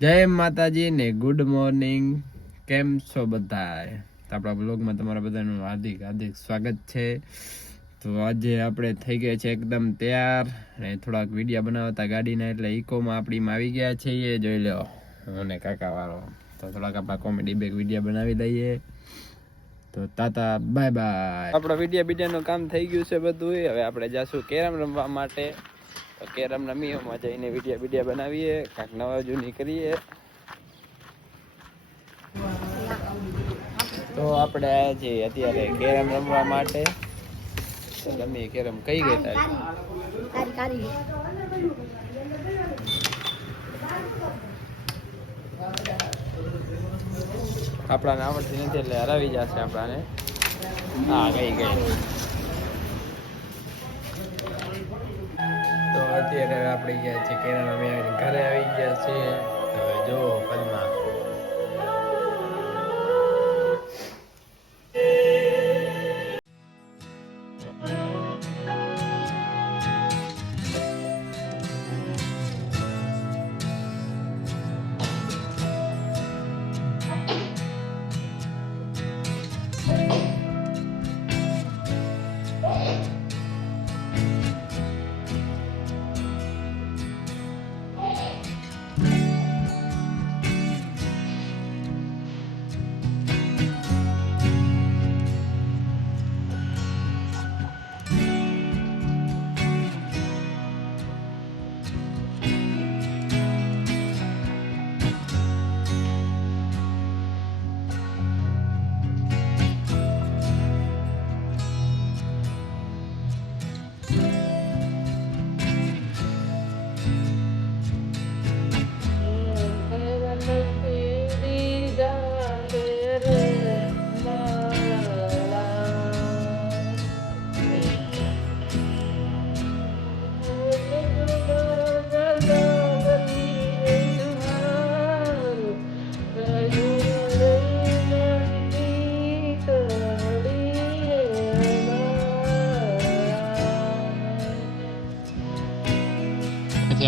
જય માતાજી ને ગુડ મોર્નિંગ. કેમ છો બધા? આપણા બ્લોગમાં તમારા બધાનું હાર્દિક હાર્દિક સ્વાગત છે. તો આજે આપણે થઈ ગયા છે એકદમ તૈયાર અને થોડાક વિડીયો બનાવતા ગાડીના, એટલે ઇકોમાં આપણીમાં આવી ગયા છીએ. જોઈ લો અને કાકા વાળો. તો થોડાક આપણા કોમેડી બેગ વિડીયો બનાવી દઈએ. તો તાતા બાય બાય. આપણો વિડીયોનું કામ થઈ ગયું છે બધું. હવે આપણે જાશું કેરમ રમવા માટે. તો કેરમ રમીઓમાં જઈને વિડીયો બનાવીએ, કાંઈક નવા જૂની કરીએ. તો આપણે આવ્યા છીએ અત્યારે કેરમ રમવા માટે. તો રમીએ કેરમ. કઈ ગઈ તારી? આપણાને આવડતી નથી એટલે હરાવી જશે આપણાને. હા ગઈ. તો અત્યારે આપણે ગયા છે કેરમ રમી આવીને ઘરે આવી ગયા છીએ. હવે જો પદમાં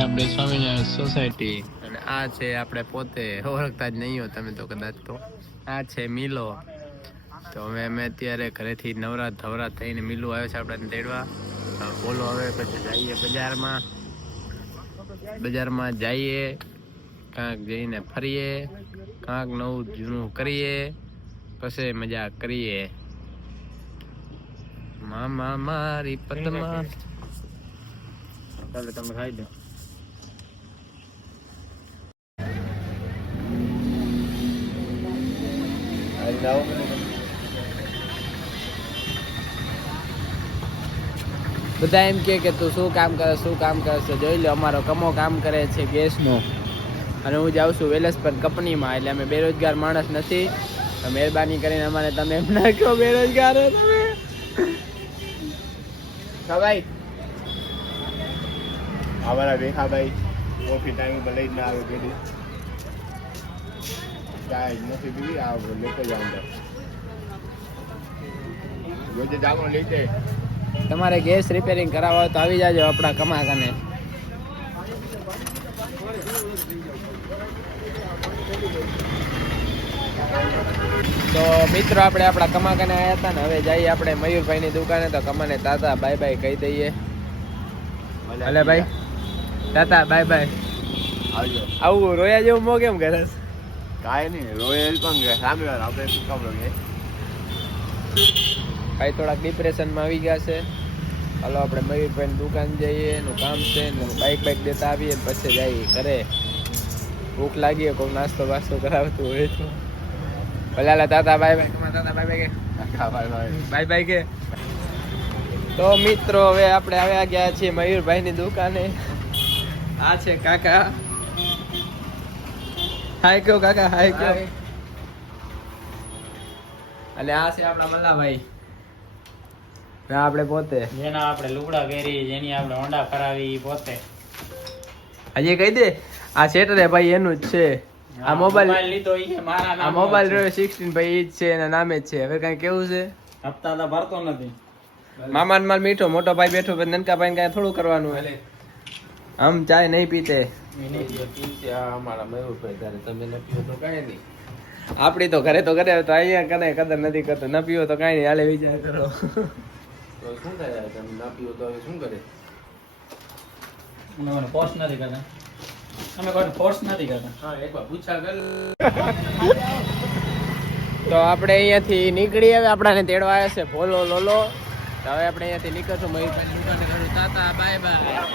આપણે સ્વામિનારાયણ સોસાયટી, અને આ છે આપણે પોતે ઓળખતા જ નહીં હો તમે તો કદાચ. તો આ છે મિલો. તો અમે અત્યારે ઘરેથી નવરાત ધવરાત થઈને મિલો આવ્યો છે આપણને તેડવા. બોલો હવે પછી જઈએ બજારમાં જઈએ, કાંક જઈને ફરીએ, કાંક નવું જૂનું કરીએ, પછી મજા કરીએ. મામા મારી પદમાં. ચાલો તમે ખાઈ દો. બધા એમ કે તું શું કામ કરે છે. જોઈ લો અમારો કમો કામ કરે છે ગેસનો, અને હું જાઉં છું વેલેસ્પર કંપનીમાં. એટલે અમે બેરોજગાર માણસ નથી. મહેરબાની કરીને અમારે તમે એમ ના કહો બેરોજગાર તમે. ભાઈ અમારા રેખાભાઈ કોફી ટાઈમ પર લઈ ના આવે પેલી ચાય નથી પીવી. આ લેતો જાવ રોજે જાગો લઈ જાય. તમારે ગેસ રિપેરિંગ કરાવવા હોય તો આવી જાજો આપણા કમાકાને. તો મિત્રો આપણે આપણા કમાકાને આવ્યા હતા ને. હવે જઈએ આપણે મયુરભાઈની દુકાને. તો કમાને તાતા બાય બાય કહી દઈએ. ભલે ભાઈ તાતા બાય બાય. આવજો. આવું રોયા જેવું મો કેમ કરે? કાંઈ નહીં, રોયલ પણ સામે આપણે શું કામ રોગે. ભાઈ થોડાક ડિપ્રેશનમાં આવી ગયા છે. હાલો આપણે મયુરભાઈની દુકાન જઈએ, એનું કામ છે ને. બાઈક દેતા આવીએ પછી જઈએ ઘરે. ભૂખ લાગી, કોઈ નાસ્તો વાસ્તો કરાવતું હોય તો. ભલે તાતા બાય બાય. તાતા બાય બાય કે બાય બાય કે. તો મિત્રો હવે આપણે આવ્યા ગયા છીએ મયુરભાઈની દુકાને. આ છે કાકા. હાય કયો કાકા, હાય કયો. અને આ છે આપણા મલ્લાભાઈ. આપણે પોતે જેના આપણે લુગડા પહેરી, જેની આપણે હોન્ડા ફરાવી પોતે. હજી કહી દે આ સેટરે ભાઈ એનું જ છે. આ મોબાઈલ લીધો ઈ મારા નામ. આ મોબાઈલ રહ્યો 16 ભાઈ ઈ જ છે, એના નામે જ છે. હવે કઈ કેવું છે? હપ્તા તો ભરતો નથી. મામાન માલ મીઠો, મોટો ભાઈ બેઠો, નનકા ભાઈ કઈ થોડું કરવાનું. હમ ચાય નહીં પીતે. આપડી તો ઘરે તો કરે તો અહીંયા કને કદર નથી કરતો ન પીવો તો કઈ નહીં હાલે વિચાર કરો શું થાય તમે ના પીવો તો હવે શું કરે અમે કોઈને ફોર્સ નથી કરતા અમે કોઈને ફોર્સ નથી કરતા હા એકવાર પૂછા કર તો આપણે અહીંયાથી નીકળી હવે આપણાને તેડવા આવ્યા છે ભોલો લોલો તો હવે આપણે અહીંયાથી નીકળશું મયુરભાઈ દુકાને ઘરું તાતા બાય બાય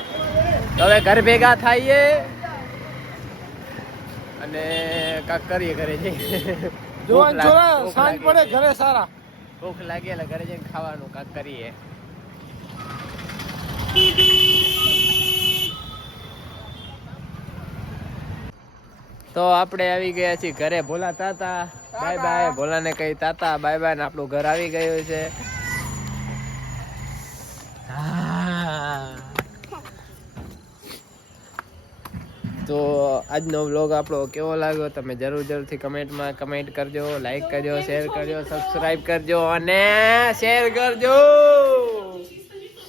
હવે ઘર ભેગા થઈએ અને કાક કરીએ ઘરે જઈ સાંજ પડે ઘરે સારા ભૂખ લાગી એટલે ઘરે જઈને ખાવાનું કાક કરીએ તો આપણે આવી ગયા છીએ ઘરે ભોલા તાતા બાય બાય ભોલાને કઈ તાતા બાય બાય ને આપણું ઘર આવી ગયું છે તો આજનો વ્લોગ આપણો કેવો લાગ્યો તમે જરૂરથી કમેન્ટમાં કમેન્ટ કરજો લાઈક કરજો શેર કરજો સબસ્ક્રાઇબ કરજો અને શેર કરજો